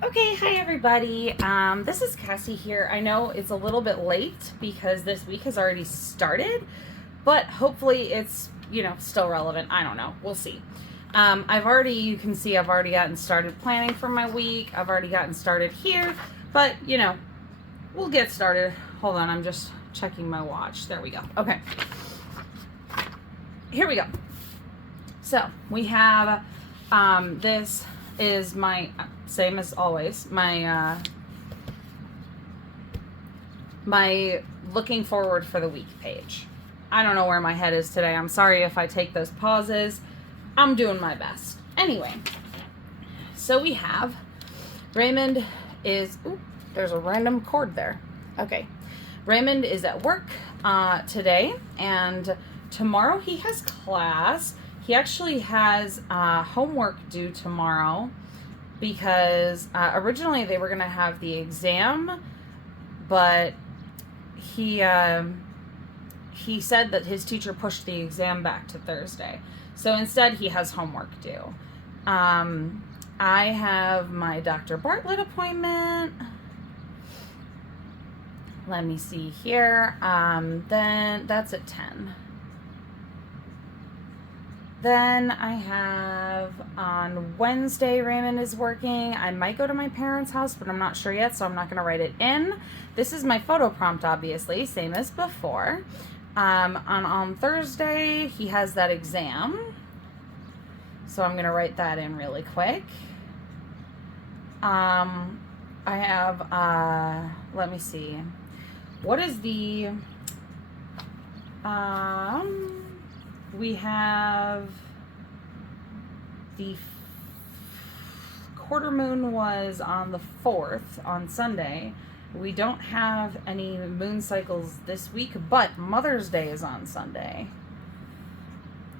Okay, hi everybody. This is Cassie here. I know it's a little bit late because this week has already started, but hopefully it's, still relevant. I don't know. We'll see. You can see I've already gotten started planning for my week. I've already gotten started here, but, we'll get started. Hold on, I'm just checking my watch. There we go. Okay. Here we go. So we have, this is my, same as always, my looking forward for the week page. I don't know where my head is today. I'm sorry if I take those pauses. I'm doing my best. Anyway, so we have Raymond is, there's a random cord there. Okay. Raymond is at work today, and tomorrow he has class. He actually has homework due tomorrow because originally they were going to have the exam, but he said that his teacher pushed the exam back to Thursday. So instead he has homework due. I have my Dr. Bartlett appointment. Let me see here. Then that's at 10. Then I have on Wednesday, Raymond is working. I might go to my parents' house, but I'm not sure yet, so I'm not going to write it in. This is my photo prompt, obviously, same as before. On Thursday, he has that exam, so I'm going to write that in really quick. I have, let me see. What is the, we have the quarter moon was on the 4th on Sunday. We don't have any moon cycles this week, but Mother's Day is on Sunday.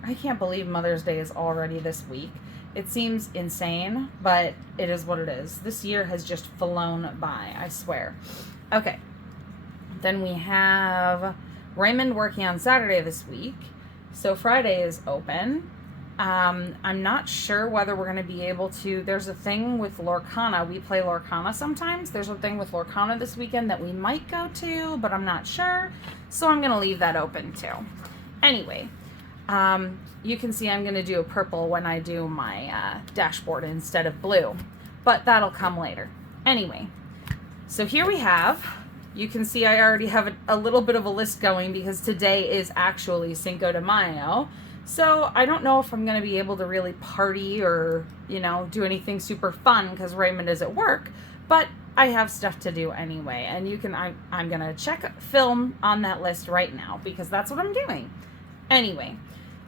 I can't believe Mother's Day is already this week. It seems insane, but it is what it is. This year has just flown by, I swear. Okay. Then we have Raymond working on Saturday this week. So Friday is open. I'm not sure whether we're going to be able to. There's a thing with Lorcana. We play Lorcana sometimes. There's a thing with Lorcana this weekend that we might go to, but I'm not sure. So I'm going to leave that open too. Anyway, you can see I'm going to do a purple when I do my dashboard instead of blue, but that'll come later. Anyway, so here we have. You can see I already have a little bit of a list going because today is actually Cinco de Mayo. So I don't know if I'm going to be able to really party or, do anything super fun because Raymond is at work, but I have stuff to do anyway. And I'm going to check film on that list right now because that's what I'm doing. Anyway,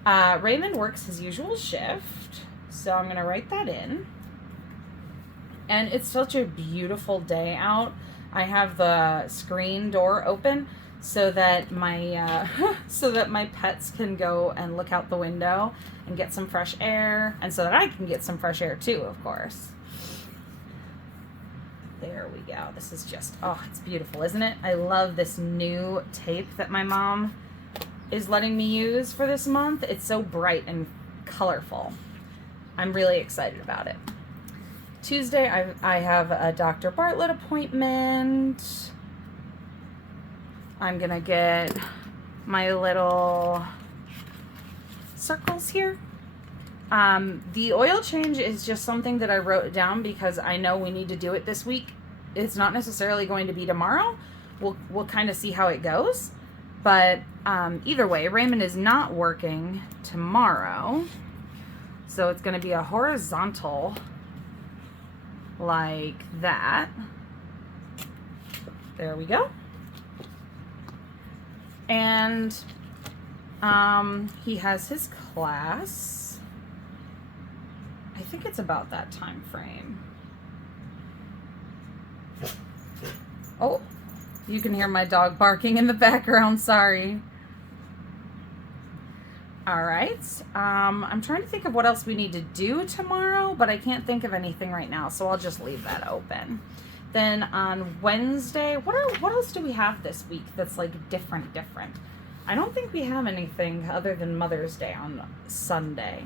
Raymond works his usual shift. So I'm going to write that in. And it's such a beautiful day out. I have the screen door open so that my pets can go and look out the window and get some fresh air, and so that I can get some fresh air too, of course. There we go. This is just, it's beautiful, isn't it? I love this new tape that my mom is letting me use for this month. It's so bright and colorful. I'm really excited about it. Tuesday, I have a Dr. Bartlett appointment. I'm going to get my little circles here. The oil change is just something that I wrote down because I know we need to do it this week. It's not necessarily going to be tomorrow. We'll kind of see how it goes. But either way, Raymond is not working tomorrow. So it's going to be a horizontal like that. There we go. And he has his class. I think it's about that time frame. Oh, you can hear my dog barking in the background, sorry. All right, I'm trying to think of what else we need to do tomorrow, but I can't think of anything right now, so I'll just leave that open. Then on Wednesday, what else do we have this week that's like different? I don't think we have anything other than Mother's Day on Sunday.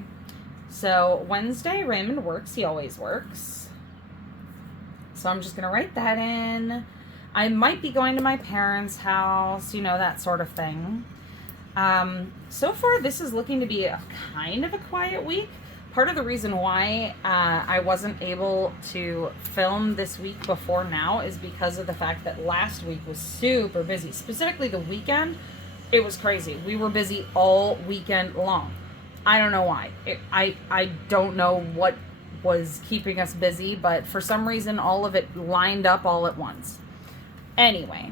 So Wednesday, Raymond works. He always works. So I'm just going to write that in. I might be going to my parents' house, that sort of thing. So far, this is looking to be a kind of a quiet week. Part of the reason why I wasn't able to film this week before now is because of the fact that last week was super busy. Specifically the weekend, it was crazy. We were busy all weekend long. I don't know why. I don't know what was keeping us busy, but for some reason all of it lined up all at once. Anyway,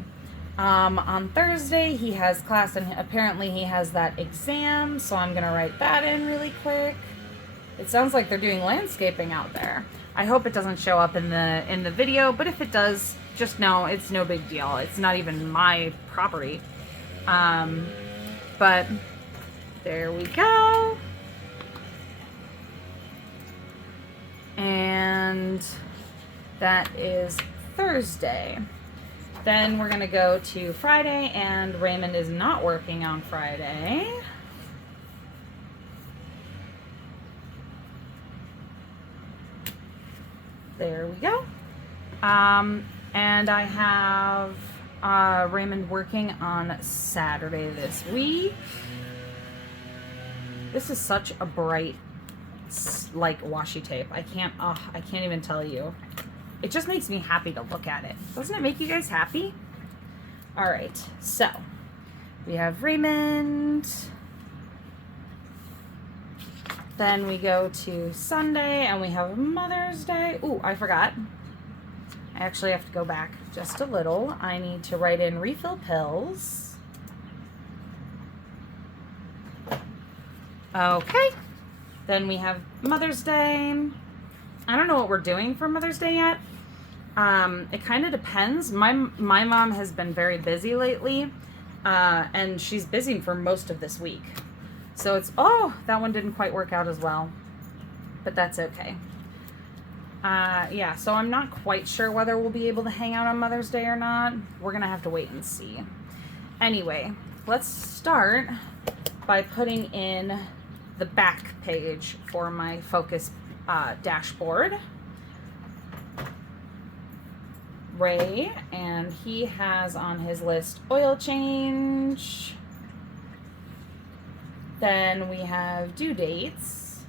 on Thursday he has class and apparently he has that exam, so I'm gonna write that in really quick. It sounds like they're doing landscaping out there. I hope it doesn't show up in the video, but if it does, just know it's no big deal. It's not even my property. But there we go. And that is Thursday. Then we're gonna go to Friday, and Raymond is not working on Friday. There we go. And I have Raymond working on Saturday this week. This is such a bright, like, washi tape. I can't even tell you. It just makes me happy to look at it. Doesn't it make you guys happy? All right, so we have Raymond. Then we go to Sunday and we have Mother's Day. Ooh, I forgot. I actually have to go back just a little. I need to write in refill pills. Okay. Then we have Mother's Day. I don't know what we're doing for Mother's Day yet. It kind of depends. My mom has been very busy lately, and she's busy for most of this week. So it's, oh, that one didn't quite work out as well, but that's okay. Yeah, so I'm not quite sure whether we'll be able to hang out on Mother's Day or not. We're gonna have to wait and see. Anyway, let's start by putting in the back page for my focus dashboard. Ray, and he has on his list oil change. Then we have due dates.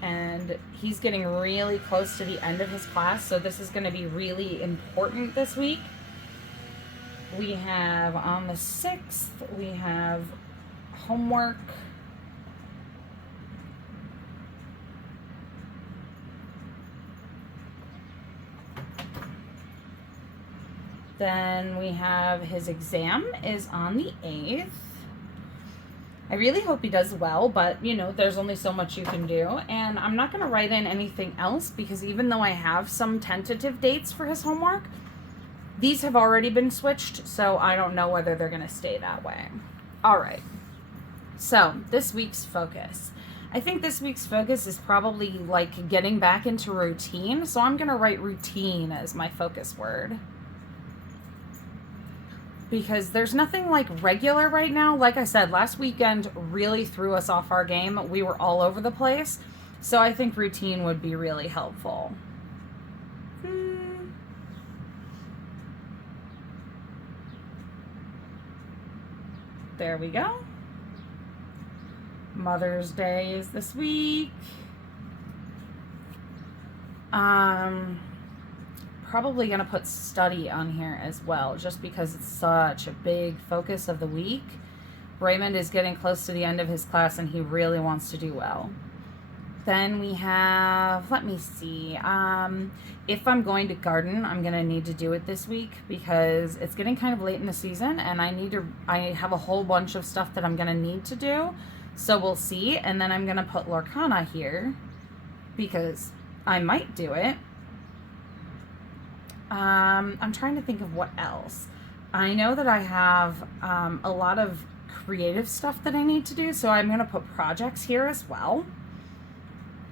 And he's getting really close to the end of his class, so this is going to be really important this week. We have on the 6th, we have homework. Then we have his exam is on the 8th. I really hope he does well, but there's only so much you can do. And I'm not going to write in anything else because even though I have some tentative dates for his homework, these have already been switched, so I don't know whether they're going to stay that way. All right. So this week's focus. I think this week's focus is probably like getting back into routine. So I'm going to write routine as my focus word. Because there's nothing like regular right now. Like I said, last weekend really threw us off our game. We were all over the place. So I think routine would be really helpful. There we go. Mother's Day is this week. Probably going to put study on here as well, just because it's such a big focus of the week. Raymond is getting close to the end of his class and he really wants to do well. Then we have, let me see, if I'm going to garden, I'm going to need to do it this week because it's getting kind of late in the season and I have a whole bunch of stuff that I'm going to need to do. So we'll see. And then I'm going to put Lorcana here because I might do it. I'm trying to think of what else. I know that I have a lot of creative stuff that I need to do, so I'm going to put projects here as well.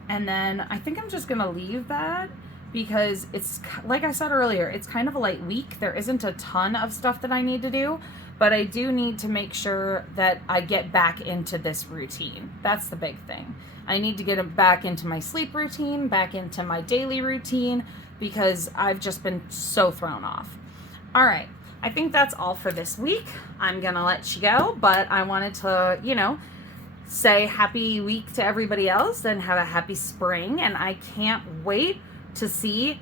And then I think I'm just going to leave that because it's, like I said earlier, it's kind of a light week. There isn't a ton of stuff that I need to do, but I do need to make sure that I get back into this routine. That's the big thing. I need to get back into my sleep routine, back into my daily routine, because I've just been so thrown off. All right, I think that's all for this week. I'm gonna let you go, but I wanted to, say happy week to everybody else and have a happy spring. And I can't wait to see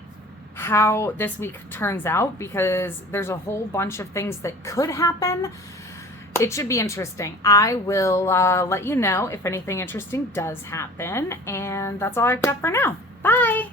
how this week turns out, because there's a whole bunch of things that could happen. It should be interesting. I will let you know if anything interesting does happen. And that's all I've got for now. Bye.